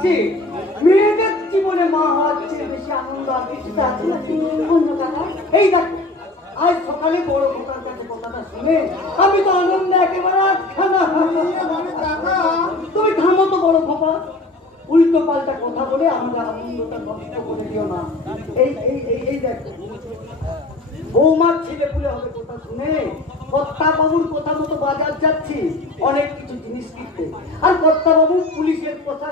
ভাবছি মেয়েদের জীবনে মা হওয়ার চেয়ে বেশি আনন্দ আর কিছুটা আছে নাকি? অন্য কথা এই দেখো, আজ সকালে বড় খোকার কাছে কথাটা শুনে আমি তো আনন্দে একেবারে আটখানা। তুমি থামো তো বড় খোকা, উল্টো পাল্টা কথা বলে আমরা আনন্দটা নষ্ট করে দিও না। এই এই এই এই দেখো, বৌমার ছেলে পুলে হবে কথা শুনে কর্তা বাবুর কথা মতো বাজার যাচ্ছি অনেক কিছু জিনিস কিনতে, আর কর্তা বাবু পুলিশের কথা